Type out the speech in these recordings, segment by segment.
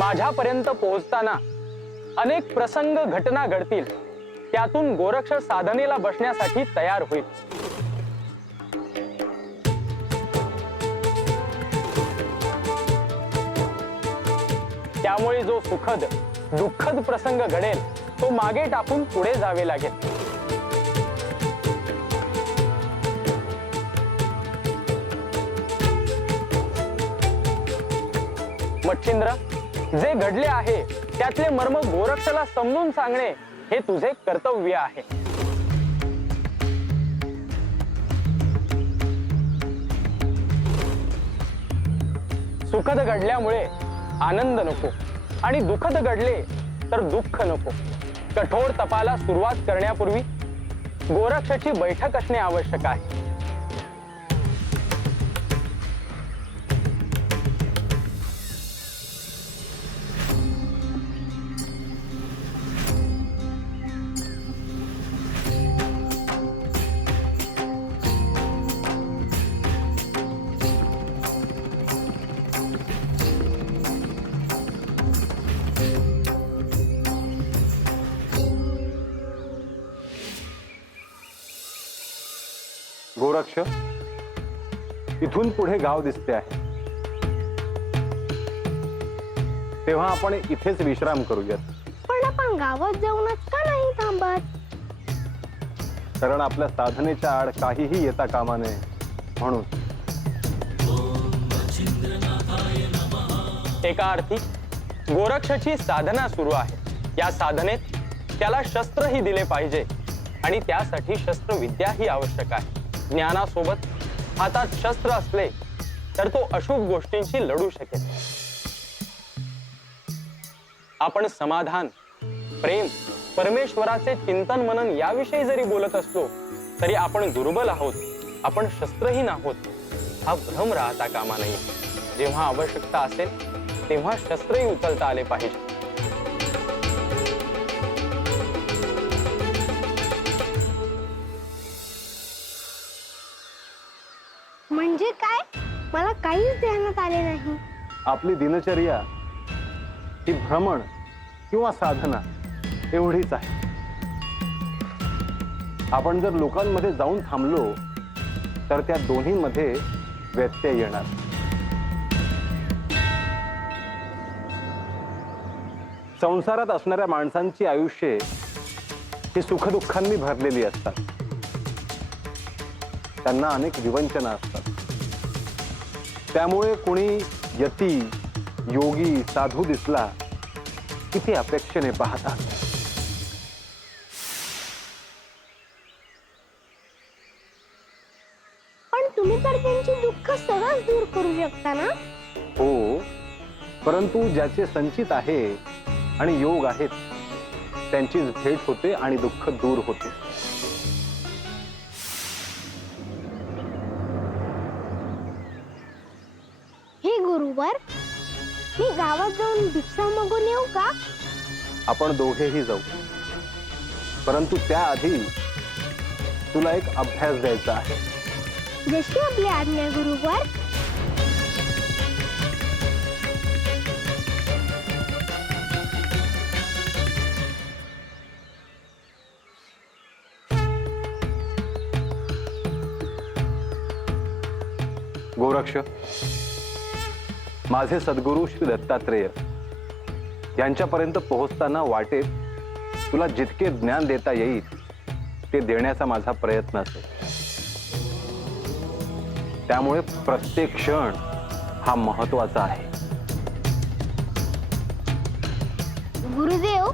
माझ्यापर्यंत पोहोचताना अनेक प्रसंग घटना घडतील, त्यातून गोरक्ष साधनेला बसण्यासाठी तयार होईल। त्यामुळे जो सुखद दुःखद प्रसंग घडेल तो मागे टाकून पुढे जावे लागेल। मच्छिंद्र, जे घडले आहे त्यातले मर्म गोरक्षला समजून सांगणे हे तुझे कर्तव्य आहे। सुखद घडल्यामुळे आनंद नको आणि दुःखद घडले तर दुःख नको। कठोर तपाला सुरुवात करण्यापूर्वी गोरक्षाची बैठक असणे आवश्यक आहे। गोरक्ष, इथून पुढे गाव दिसते आहे, तेव्हा आपण इथेच विश्राम करूयात। पण आपण गावात जाऊनच का नाही थांबत? कारण आपल्या साधनेच्या आड काहीही येता कामा नये म्हणून। एका अर्थी गोरक्षाची साधना सुरू आहे। या साधनेत त्याला शस्त्रही दिले पाहिजे आणि त्यासाठी शस्त्रविद्याही आवश्यक आहे। ज्ञानासोबत हातात शस्त्र असले तर तो अशुभ गोष्टींशी लढू शकेल। आपण समाधान, प्रेम, परमेश्वराचे चिंतन मनन याविषयी जरी बोलत असलो तरी आपण दुर्बल आहोत, आपण शस्त्रहीन आहोत हा भ्रम राहता कामा नये। जेव्हा आवश्यकता असेल तेव्हा शस्त्रही उचलता आले पाहिजे। म्हणजे काय? मला काहीच ध्यानात आले नाही। आपली दिनचर्या ही भ्रमण किंवा साधना एवढीच आहे। आपण जर लोकांमध्ये जाऊन थांबलो तर त्या दोन्हीमध्ये व्यत्यय येणार। संसारात असणाऱ्या माणसांची आयुष्ये ही सुखदुःखांनी भरलेली असतात। त्यांना अनेक विवंचना असतात। त्यामुळे कोणी यती, योगी, साधू दिसला की ते अपेक्षेने पाहतात। पण तुम्ही तर त्यांची दुःख सहज दूर करू शकता ना? हो, परंतु ज्याचे संचित आहे आणि योग आहेत त्यांचीच भेट होते आणि दुःख दूर होते। हे गुरुवर, मी गावात जाऊन भिक्षा मागून येऊ का? आपण दोघेही जाऊ, परंतु त्याआधी तुला एक अभ्यास द्यायचा आहे। जशी आपली आज्ञा गुरुवर। गोरक्ष, माझे सद्गुरू श्री दत्तात्रेय यांच्यापर्यंत पोहोचताना वाटेत तुला जितके ज्ञान देता येईल ते देण्याचा माझा प्रयत्न असेल। त्यामुळे प्रत्येक क्षण हा महत्त्वाचा आहे। गुरुदेव,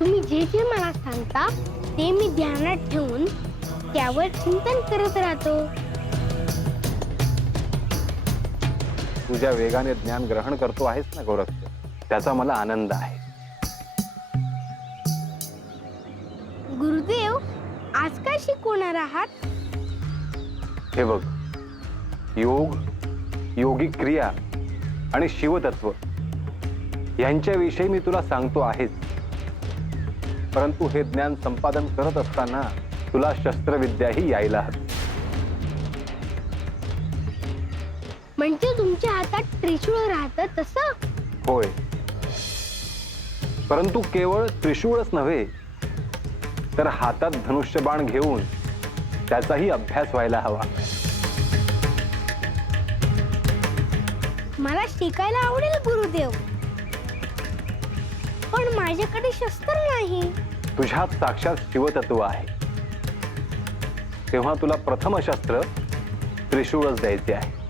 तुम्ही जे जे मला सांगता ते मी ध्यानात ठेवून त्यावर चिंतन करत राहतो। तुझ्या वेगाने ज्ञान ग्रहण करतो आहेस ना गोरक्ष, त्याचा मला आनंद आहे। गुरुदेव, आज काय शिकवणार आहात? हे बघ, योग, योगिक क्रिया आणि शिवतत्व यांच्याविषयी मी तुला सांगतो आहेच, परंतु हे ज्ञान संपादन करत असताना तुला शस्त्रविद्याही यायला हवी। म्हणजे तुमच्या हातात त्रिशूळ राहतं तसं? होय, परंतु केवळ त्रिशूळच नव्हे तर हातात धनुष्यबाण घेऊन त्याचाही अभ्यास व्हायला हवा. मला शिकायला आवडेल गुरुदेव, पण माझ्याकडे शस्त्र नाही. तुझ्यात साक्षात शिवतत्व आहे, तेव्हा तुला प्रथम शस्त्र त्रिशूळच द्यायचे आहे.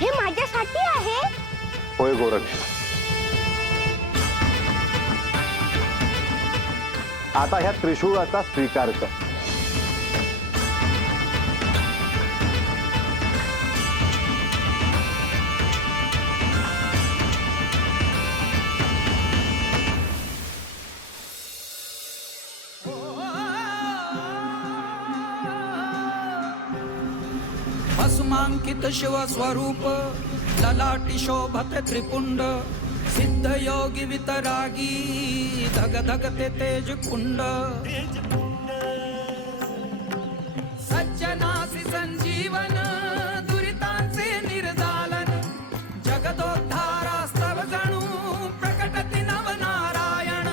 हे माझ्यासाठी आहे. होय गोरक्ष, आता ह्या त्रिशूळाचा स्वीकार कर. भस्मांकित शिव स्वरूप ललाटी शोभत त्रिपुंड सिद्ध योगी वितरागी धग धगते तेज कुंड सज्जनासी संजीवन दुरितांचे निर्दालन जगदोद्धारास्तव जणू प्रकटति नवनारायण.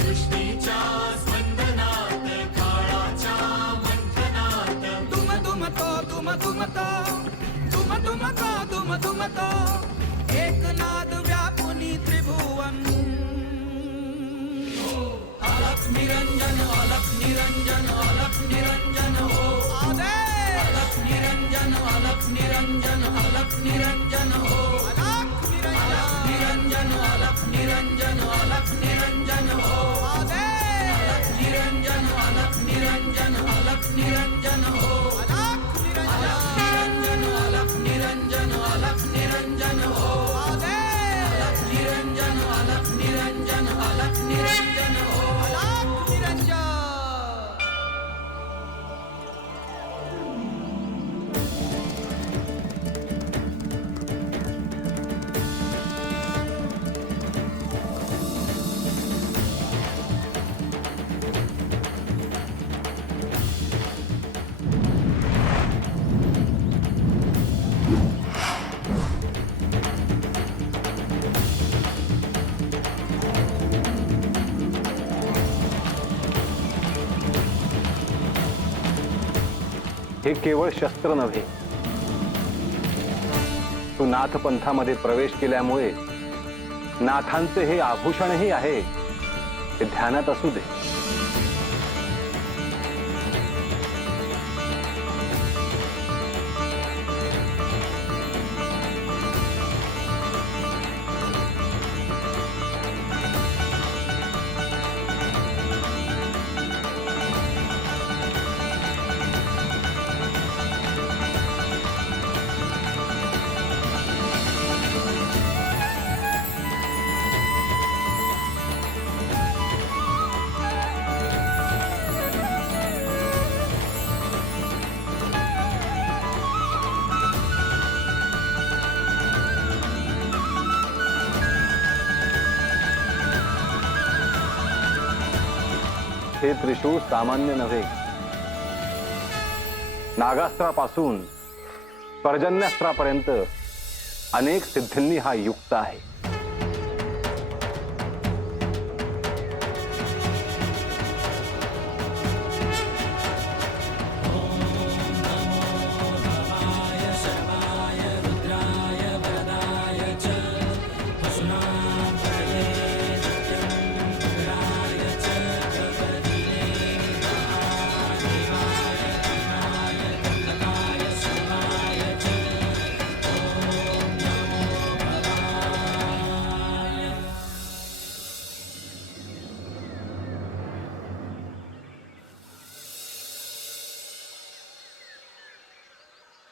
सृष्टीच्या स्पंदनात काळाच्या मंथनात दुम दुम तो दुम दुम तो दुम दुम तो दुम दुम तो एकनाद व्यापुनी त्रिभुवन. अलख निरंजन अलख निरंजन अलख निरंजन हो आदे. अलख निरंजन अलख निरंजन अलख निरंजन हो अलख निरंजन अलख निरंजन अलख निरंजन हो आदे. अलख निरंजन अलख निरंजन अलख निरंजन हो अलख निरंजन अलख निरंजन अलख निरंजन हो आदे. अलख निरंजन अलख निरंजन अलख निरंजन हो अलख निरंजन. हे केवळ शस्त्र नव्हे, तू नाथ पंथामध्ये प्रवेश केल्यामुळे नाथांचे हे आभूषणही आहे, ते ध्यानात असू दे. हे त्रिशूळ सामान्य नव्हे, नागास्त्रापासून पर्जन्यास्त्रापर्यंत अनेक सिद्धींनी हा युक्त आहे.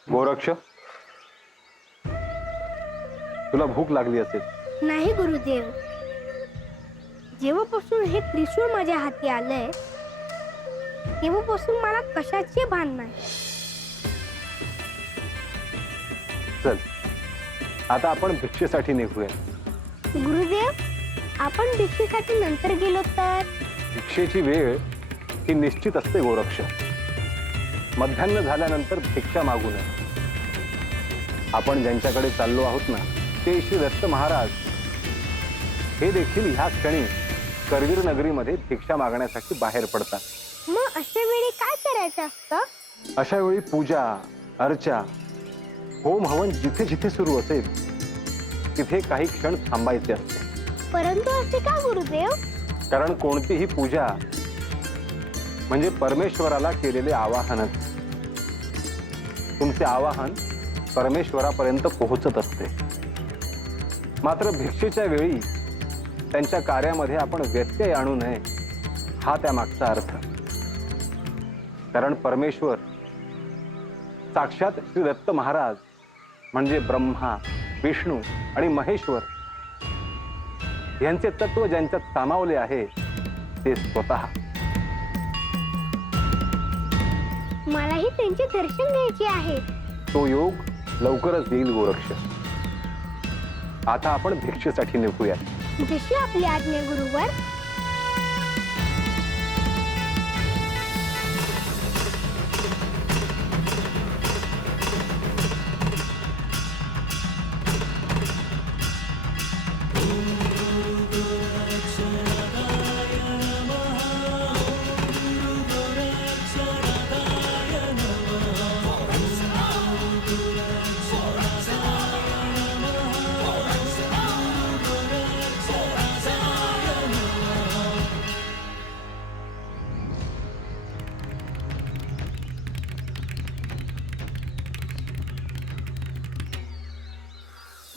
गोरक्ष, तुला भूक लागली असेल. नाही गुरुदेव, जेव्हापासून हे त्रिशूळ माझ्या हाती आलंय तेव्हापासून मला कशाचे भान नाही. चल, आता आपण भिक्षेसाठी निघूया. गुरुदेव, आपण भिक्षेसाठी नंतर गेलो तर? भिक्षेची वेळ ही निश्चित असते गोरक्ष. मध्यान्ह झाल्यानंतर भिक्षा मागू नये. आपण ज्यांच्याकडे चाललो आहोत ना, ते श्री दत्त महाराज हे देखील ह्या क्षणी करवीर नगरीमध्ये भिक्षा मागण्यासाठी बाहेर पडतात. मग अशा वेळी काय करायचं असतं? अशा वेळी पूजा अर्चा होम हवन जिथे जिथे सुरू असेल तिथे काही क्षण थांबायचे असते. परंतु असे का गुरुदेव? कारण कोणतीही पूजा म्हणजे परमेश्वराला केलेले आवाहनच. तुमचे आवाहन परमेश्वरापर्यंत पोहोचत असते. मात्र भिक्षेच्या वेळी त्यांच्या कार्यामध्ये आपण व्यत्यय आणू नये, हा त्यामागचा अर्थ. कारण परमेश्वर साक्षात श्री दत्त महाराज म्हणजे ब्रह्मा, विष्णू आणि महेश्वर यांचे तत्व ज्यांच्यात सामावले आहे ते स्वतः. मलाही त्यांचे दर्शन घ्यायचे आहे. तो योग लवकरच येईल गोरक्ष. आता आपण भिक्षेसाठी निघूया. जशी आपली आज्ञा गुरुवर.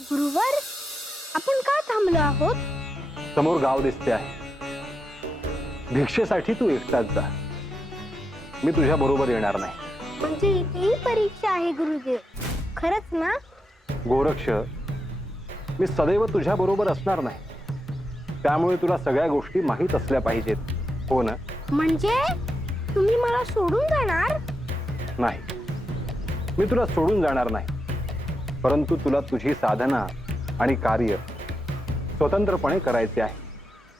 गुरुवर, आपण का थांबलो आहोत? समोर गाव दिसते आहे. भिक्षेसाठी तू एकटाच जा. मी तुझ्या बरोबर येणार नाही. म्हणजे इथेही परीक्षा आहे गुरुदेव, खरंच ना? गोरक्ष, मी सदैव तुझ्या बरोबर असणार नाही. त्यामुळे तुला सगळ्या गोष्टी माहीत असल्या पाहिजेत, हो ना? म्हणजे तुम्ही मला सोडून जाणार? नाही, मी तुला सोडून जाणार नाही. परंतु तुला तुझी साधना आणि कार्य स्वतंत्रपणे करायचे आहे.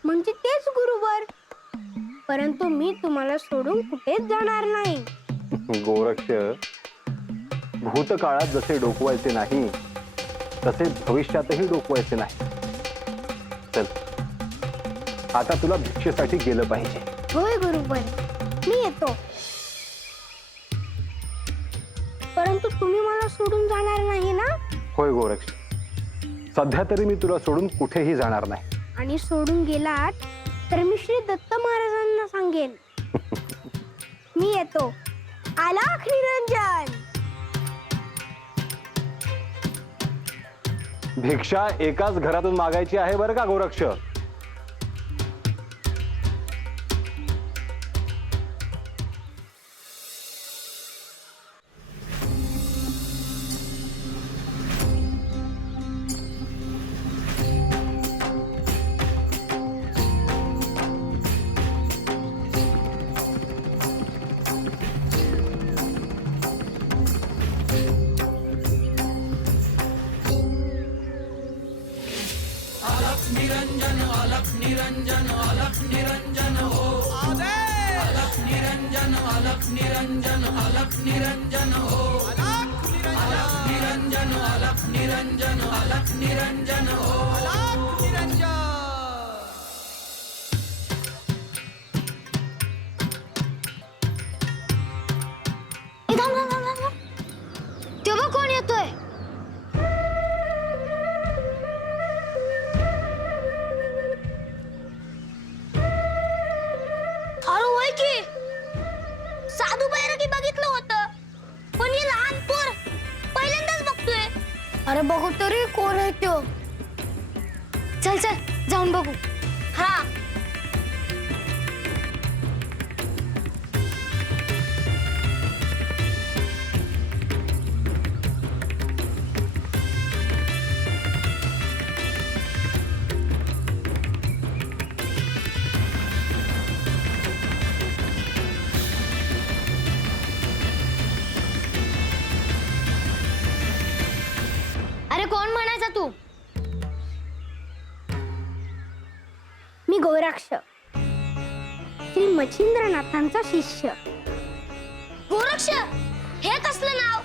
म्हणजे तेच गुरुवर. परंतु मी तुम्हाला सोडून कुठेच जाणार नाही. गोरक्ष, भूतकाळात जसे डोकवायचे नाही तसे भविष्यातही डोकवायचे नाही. चल, आता तुला भिक्षेसाठी गेलं पाहिजे. होय गुरुवर, मी येतो. परंतु तुम्ही मला सोडून जाणार नाही ना? होय गोरक्ष, सध्या तरी मी तुला सोडून कुठेही जाणार नाही. आणि सोडून गेलात तर मी श्री दत्त महाराजांना सांगेन. मी येतो. आलाख निरंजन. भिक्षा एकाच घरातून मागायची आहे बरं का गोरक्ष. निरंजन अलख निरंजन अलख निरंजन हो अलख निरंजन अलख निरंजन अलख निरंजन हो अलख निरंजन अलख निरंजन अलख निरंजन हो अलख निरंजन. तेव्हा कोण येतोय? अरे वय की साधू बैरागी बघितलं होतं, पण हे लहान पोर पहिल्यांदाच बघतोय. अरे बघू तरी कोण आहे तो. चल चल जाऊन बघू. हा. गोरक्ष, श्री मच्छिंद्रनाथांचा शिष्य. गोरक्ष हे कसलं नाव?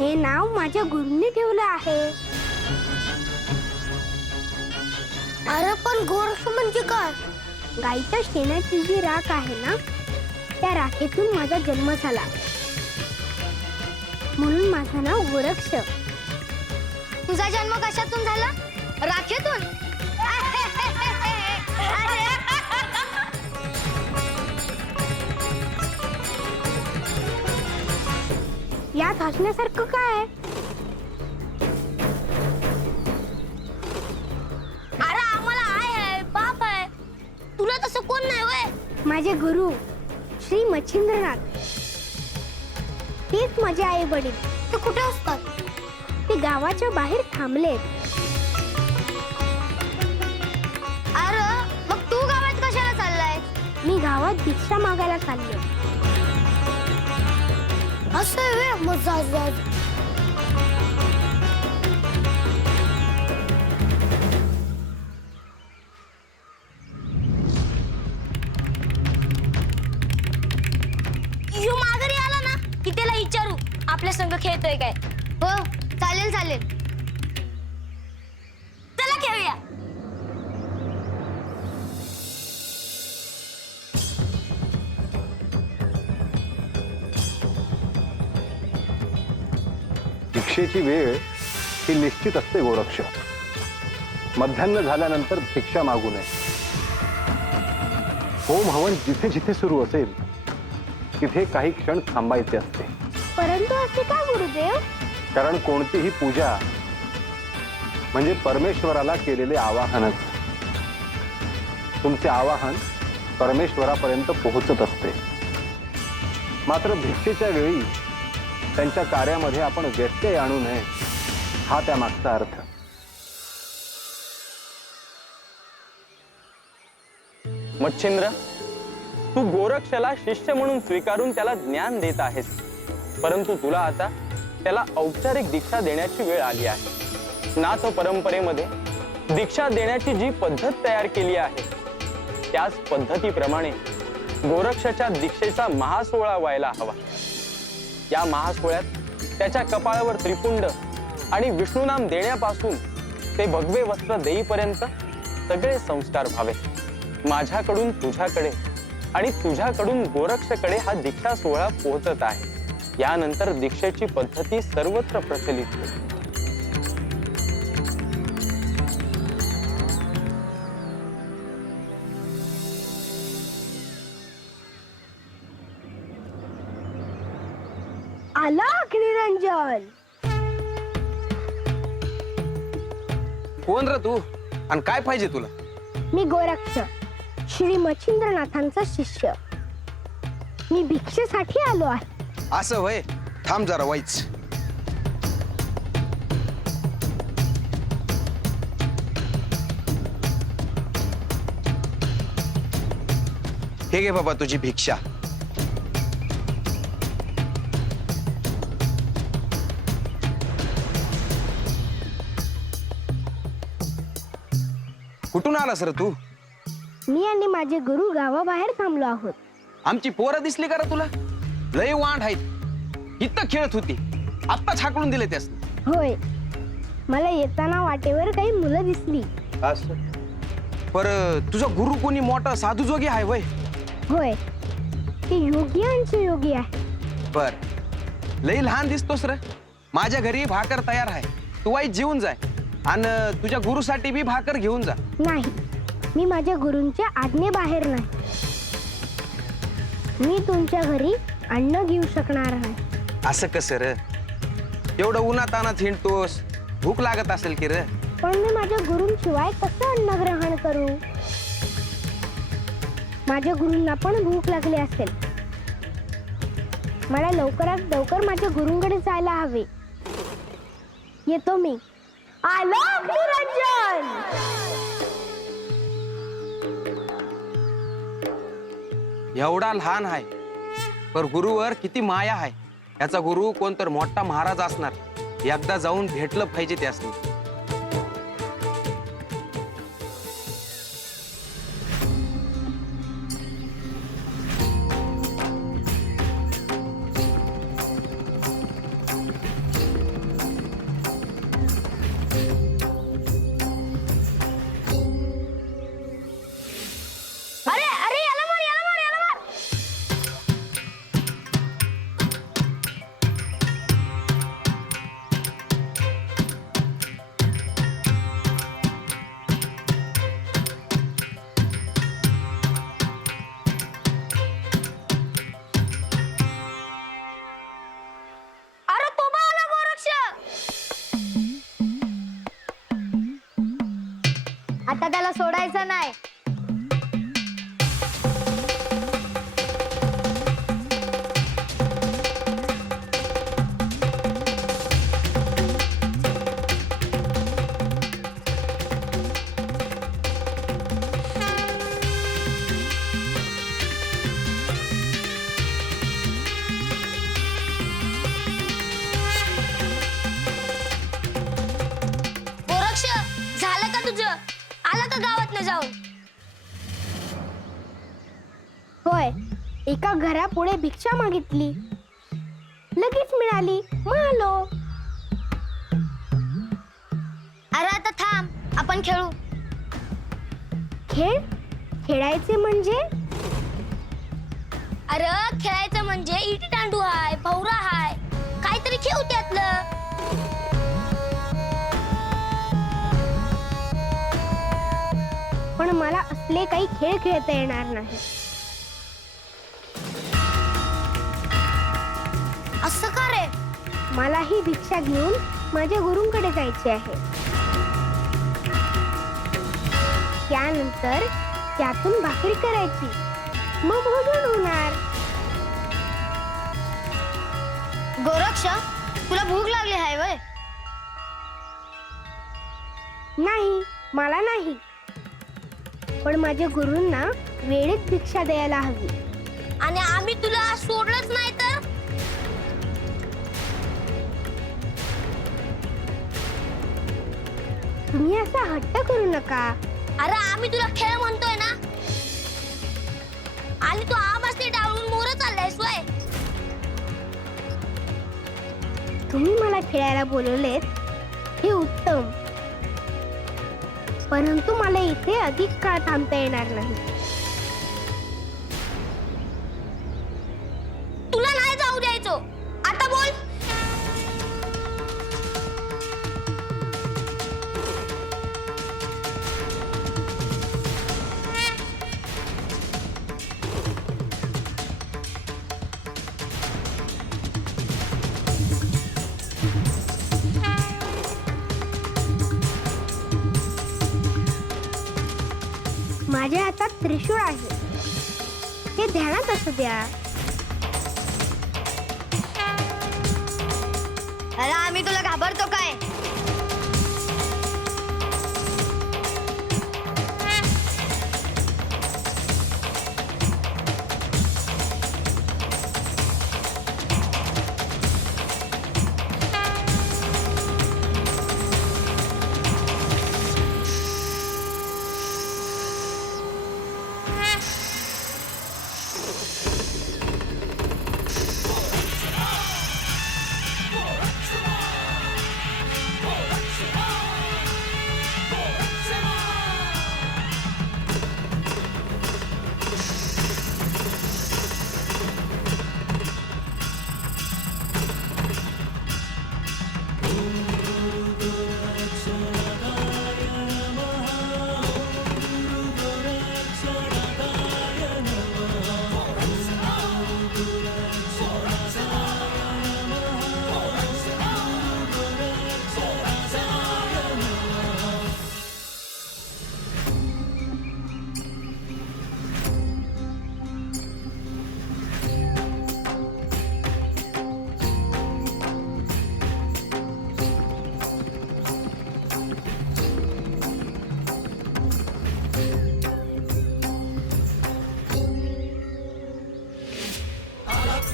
हे नाव माझ्या गुरूंनी ठेवलं आहे. अरे पण गोरक्ष म्हणजे काय? गाईच्या शेणाची जी राख आहे ना, त्या राखेतून माझा जन्म झाला, म्हणून माझं नाव गोरक्ष. तुझा जन्म कशातून झाला? राखेतून? यात हसण्यासारखं काय आहे? अरे आम्हाला आई आहे, बाप आहे, तुला तसं कोण नाही वय? माझे गुरु श्री मच्छिंद्रनाथ, तेच माझे आई वडील. ते कुठे असतात? ते गावाच्या बाहेर थांबलेत. अरे मग तू गावात कशाला चाललाय? मी गावात भिक्षा मागायला चालले. असं वे मजा जा. यो माघारी आला ना की त्याला विचारू आपल्या संग खेळतोय काय. हो चालेल चालेल, चला खेळूया. भिक्षेची वेळ ही निश्चित असते गोरक्ष. मध्यान्ह झाल्यानंतर भिक्षा मागू नये. होम हवन जिथे जिथे सुरू असेल तिथे काही क्षण थांबायचे असते. परंतु असे का गुरुदेव? कारण कोणतीही पूजा म्हणजे परमेश्वराला केलेले आवाहनच. तुमचे आवाहन परमेश्वरापर्यंत पोहोचत असते. मात्र भिक्षेच्या वेळी त्यांच्या कार्यामध्ये आपण व्यत्यय आणू नये, हा त्या मागचा अर्थ. मच्छिंद्र, तू गोरक्षला शिष्य म्हणून स्वीकारून त्याला ज्ञान देत आहेस, परंतु तुला आता त्याला औपचारिक दीक्षा देण्याची वेळ आली आहे. नाथ परंपरेमध्ये दीक्षा देण्याची जी पद्धत तयार केली आहे, त्याच पद्धतीप्रमाणे गोरक्षच्या दीक्षेचा महासोहळा व्हायला हवा. या महासोहळ्यात त्याच्या कपाळावर त्रिपुंड आणि विष्णुनाम देण्यापासून ते भगवे वस्त्र देईपर्यंत सगळे संस्कार व्हावे. माझ्याकडून तुझ्याकडे आणि तुझ्याकडून गोरक्षकडे हा दीक्षा सोहळा पोहोचत आहे. यानंतर दीक्षेची पद्धती सर्वत्र प्रचलित होईल. आला अग्निरंजन. कोण रे तू आणि काय पाहिजे तुला? मी गोरक्ष, श्री मच्छिंद्रनाथांचा शिष्य. मी भिक्षेसाठी आलो आहे. असं होय, थांब जरा वाईच. हे घे बाबा तुझी भिक्षा. कुठून आलास रे तू? मी आणि माझे गुरु गावाबाहेर थांबलो आहोत. आमची पोरं दिसली का रे तुला? लय वांड आहेत. इथं खेळत होती, आत्ताच हाकलून दिले त्यास. होय, मला येताना वाटेवर काही मुलं दिसली. पर तुझा गुरु कोणी मोठा साधू जोगी आहे वय? होय, ते योगियांचे योगी आहे. बर, लय लहान दिसतोस रे. माझ्या घरी भाकर तयार आहे, तू वाईट जेवून जाय आणि तुझ्या गुरुसाठी बी भाकर घेऊन जा. नाही, मी माझ्या गुरूंच्या आज्ञेबाहेर नाही. मी तुमच्या घरी अन्न घेऊ शकणार आहे. असं कसं रे? एवढं उन्हात आणत हिंडतोस, भूक लागत असेल की रे? पण मी माझ्या गुरूंशिवाय कसं अन्न ग्रहण करू? माझ्या गुरूंना पण भूक लागली असेल. मला लवकरात लवकर माझ्या गुरूंकडे जायला हवे. येतो मी. आलो अग्निरंजन. एवढा लहान आहे, पर गुरुवर किती माया आहे. याचा गुरु कोणतर मोठा महाराज असणार. एकदा जाऊन भेटलं पाहिजे त्यासनी. वय एका घरापुढे भिक्षा मागितली, लगेच मिळाली, मग आलो. अरे आता थांब, आपण खेळू. खेळ? खेळायचे म्हणजे? अरे खेळायचं म्हणजे इटी दांडू हाय, भवरा हाय, काहीतरी खेळू त्यातलं. पण मला असले काही खेळ खेळता येणार नाही. असं का रे? मला ही भिक्षा घेऊन माझ्या गुरूंकडे जायचे आहे. त्यानंतर त्यातून भाकरी करायची, मग भोजन होणार. गोरक्ष, तुला भूक लागली आहे वय? नाही, मला नाही. पण माझ्या गुरूंना वेळेत भिक्षा द्यायला हवी. आणि आम्ही तुला सोडलंच नाही तर? तुम्ही असा हट्ट करू नका. अरे आम्ही तुला खेळ म्हणतोय ना, आणि तू आवाजने डावळून मोर चाललायस वय. तुम्ही मला खेळायला बोलवलेत हे उत्तम, परंतु मला इथे अधिक काळ थांबता येणार नाही. तुला नाही जाऊ द्यायचो. आता बोल. माझ्या हातात त्रिशूळ आहे, हे ध्यानात असू द्या. अरे आम्ही तुला घाबरतो काय?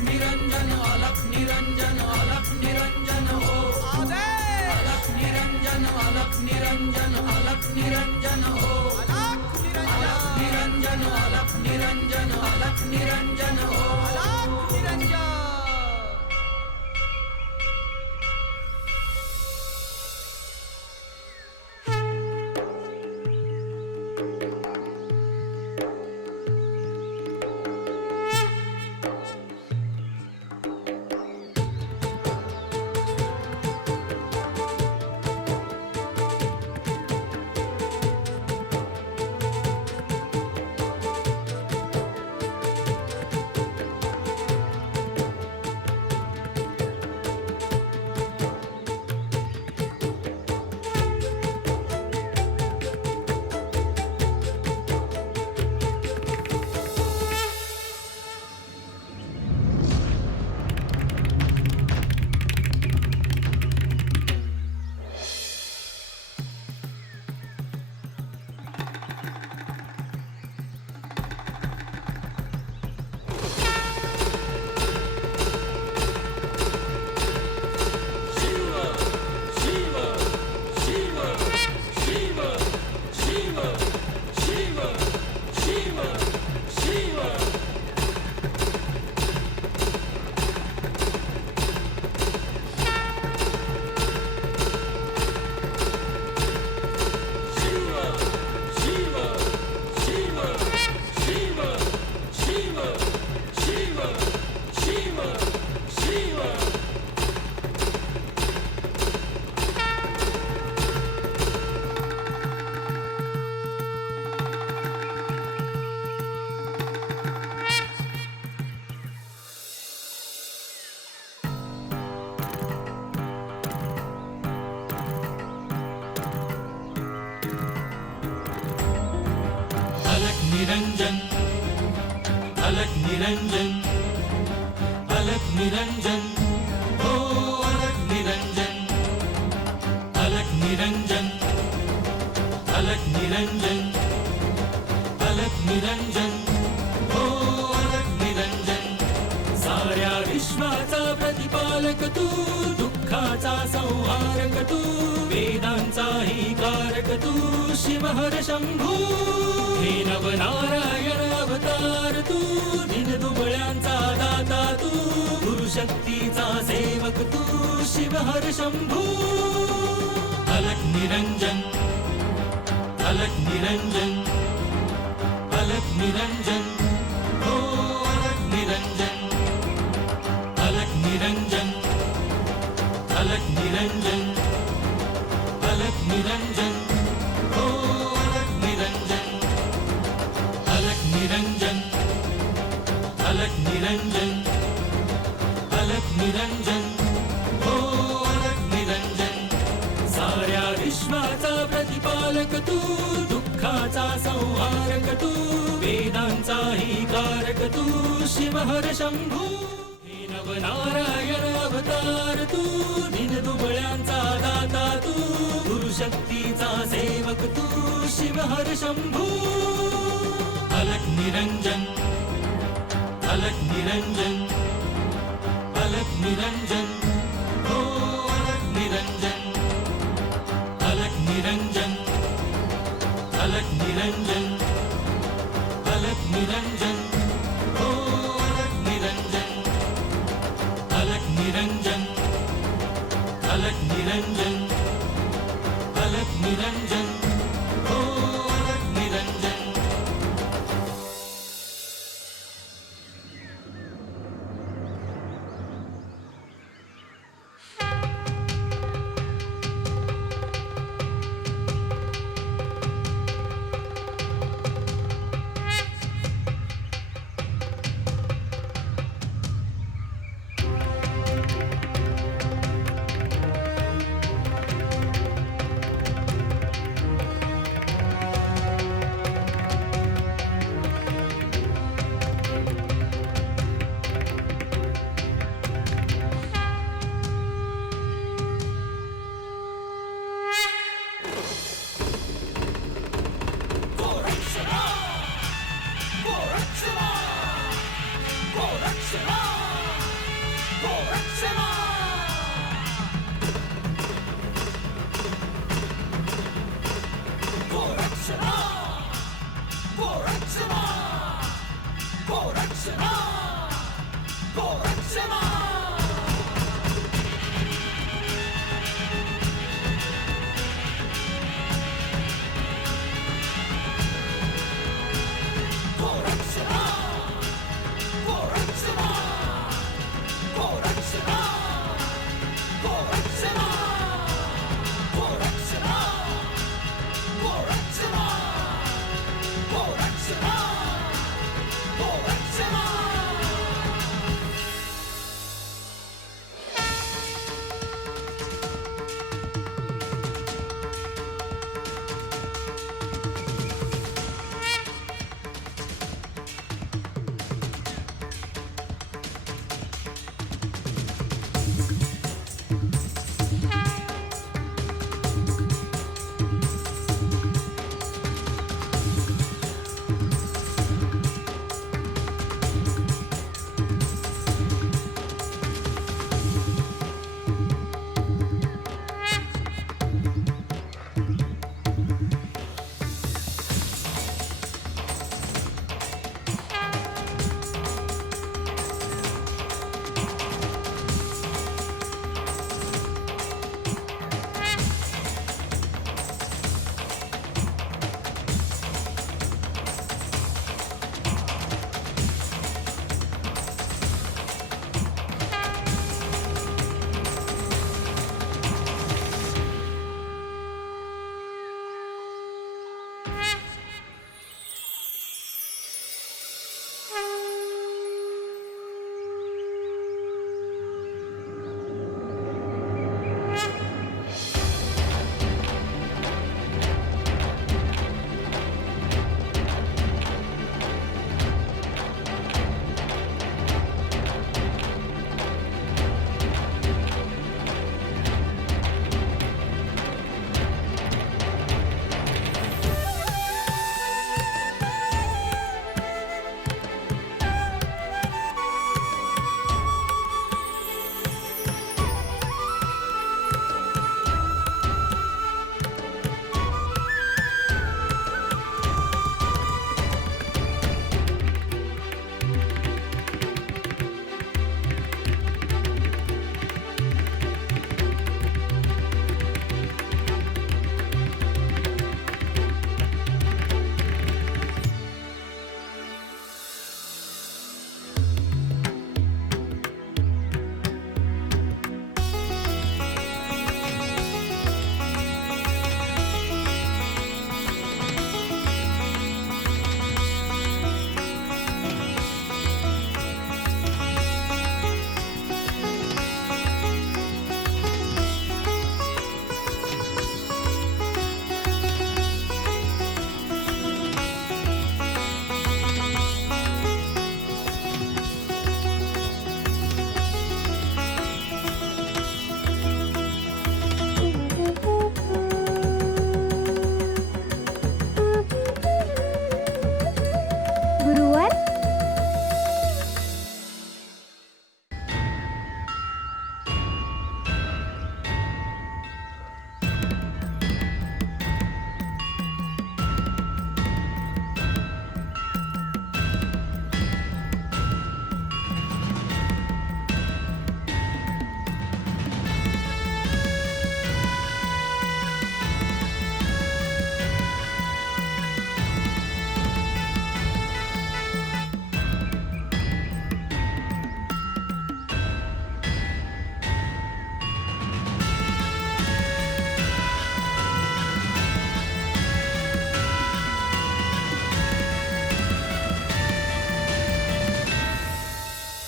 निरंजन अलख निरंजन अलख निरंजन हो. अलख निरंजन अलख निरंजन अलख निरंजन हो. अलख निरंजन अलख निरंजन अलख निरंजन हो. अलख निरंजन. अलग निरंजन अलग निरंजन हो अलग निरंजन अलग निरंजन अलग निरंजन अलग निरंजन हो अलग निरंजन साऱ्या विश्वाचा प्रतिपालक तू दुःखाचा संहारक तू वेदांचाही कारक तू शिवहर शंभू हे नवनारायण अवतार तू दिनदुबळ्यांचा दाता तू गुरुशक्तीचा सेवक तू शिवहर शंभू अलग निरंजन अलग निरंजन अलग निरंजन हो अलग निरंजन अलग निरंजन अलग निरंजन अलग निरंजन हो अलग निरंजन अलग निरंजन अलग निरंजन अलग निरंजन हो अलग निरंजन साऱ्या विश्वाचा प्रतिपालक तू दुःखाचा संहारक तू वेदांचाही कारक तू शिवहर शंभू हे नवनारायण अवतार तू दिनदुबळ्यांचा दाता तू गुरुशक्तीचा सेवक तू शिवहर शंभू अलग निरंजन अलग निरंजन अलग निरंजन हो अलग निरंजन अलग निरंजन अलग निरंजन अलग निरंजन हो अलग निरंजन अलग निरंजन अलग निरंजन अलग निरंजन हो अलग निरंजन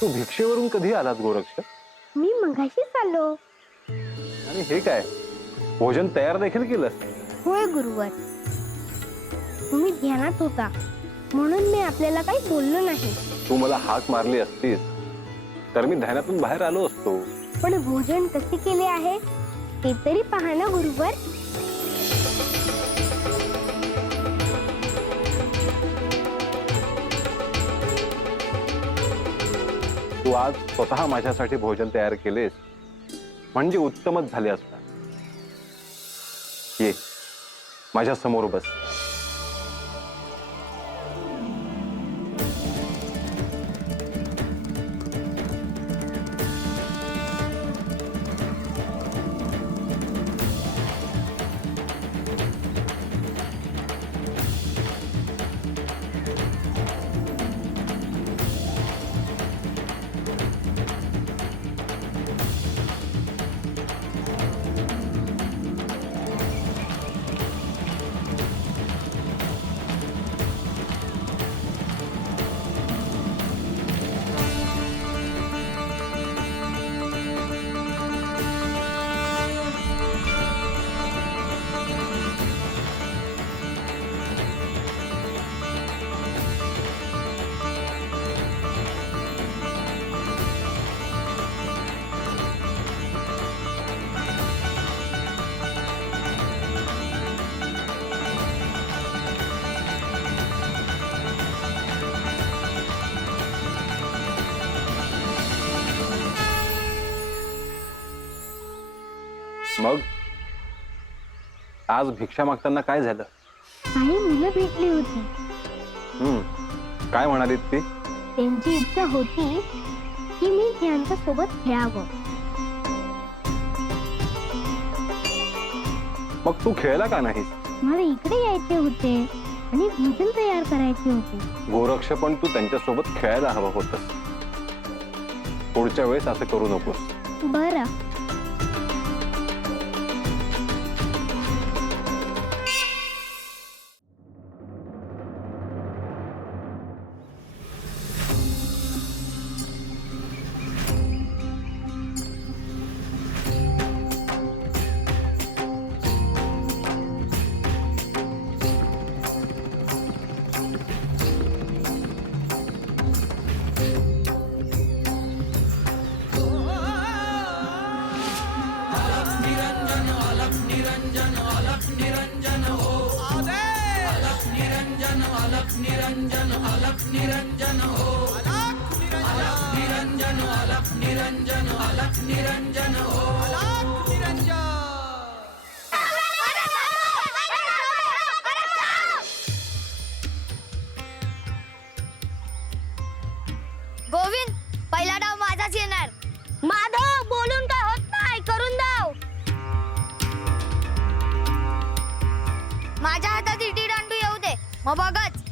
तू भिक्षेवरून कधी आलास गोरक्ष? मी मगाशीच आलो. आणि हे काय, भोजन तयार देखील केलंस? होय गुरुवर, तुम्ही ध्यानात होता म्हणून मी आपल्याला काही बोललो नाही. तू मला हाक मारली असतीस तर मी ध्यानातून बाहेर आलो असतो. पण भोजन कसे केले आहे ते तरी पहा ना गुरुवर. तू आज स्वतः माझ्यासाठी भोजन तयार केलेस म्हणजे उत्तमच झाले असणार. ये माझ्या समोर बस. मग आज भिक्षा मागताना काय झालं? काही मुलं भेटली होती. काय म्हणालीत ती? त्यांची इच्छा होती की मी त्यांच्या सोबत खेळावं. मग तू खेळला का नाहीस? मला इकडे यायचे होते आणि भोजन तयार करायचे होते. गोरक्ष, पण तू त्यांच्यासोबत खेळायला हवं होतस. पुढच्या वेळेस असं करू नकोस. बरं. गोविंद, पहिला डाव माझाच येणार. माधव, बोलून काय होत नाही, करून दाव. माझ्या हातात इटी दांडू येऊ दे, मग बघच.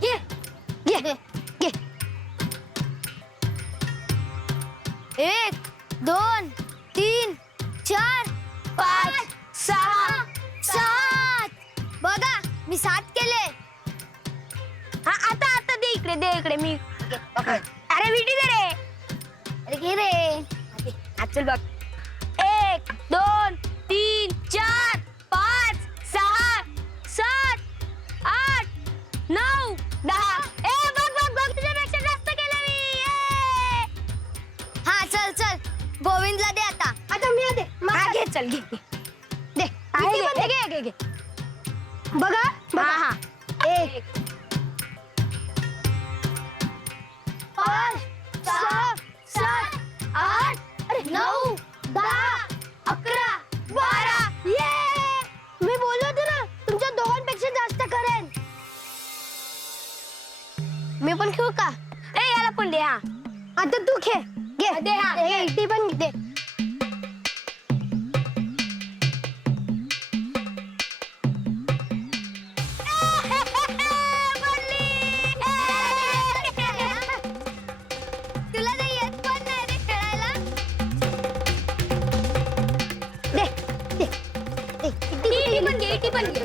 घे घे घे. 1 2 3 4 5 6 7. बघा, मी 7 केले. हा, आता दे इकडे मी. अरे विटी दे रे. अरे घे रे. चल बघ. 1 2 3 4 5 6 7 8 9 10. बघ तुझ्यापेक्षा जास्त केलं मी. हा, चल गोविंदला दे आता. आता मी दे. घे, चल घे दे. घे. बघा. हा. 1 5 6 7 8 9 10 11 12. मी बोललो होतो ना तुमच्या दोघांपेक्षा जास्त करेन. मी पण खेळू का? याला पण दे. हा, आता तू खेळ. घे दे. हा, इटी पण दे. तुला नाही येत पण नाही रे खेळायला. दे. इटी पण घे.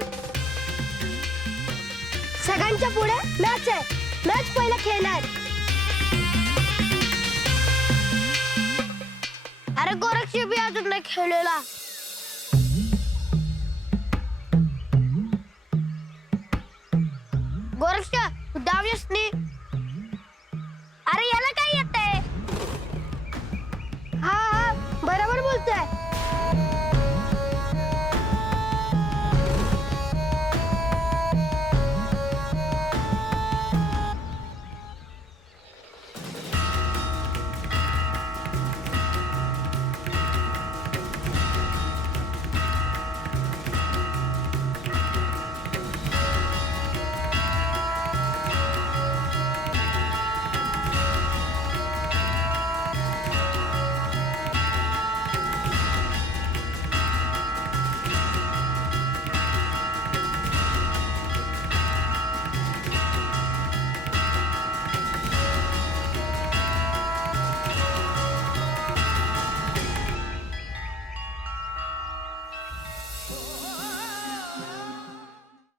सगळ्यांच्या पुढे मॅच आहे. मॅच पहिला खेळणार. अरे गोरक्ष बी अजून नाही खेळलेला. गोरक्ष तू डाव येस नी.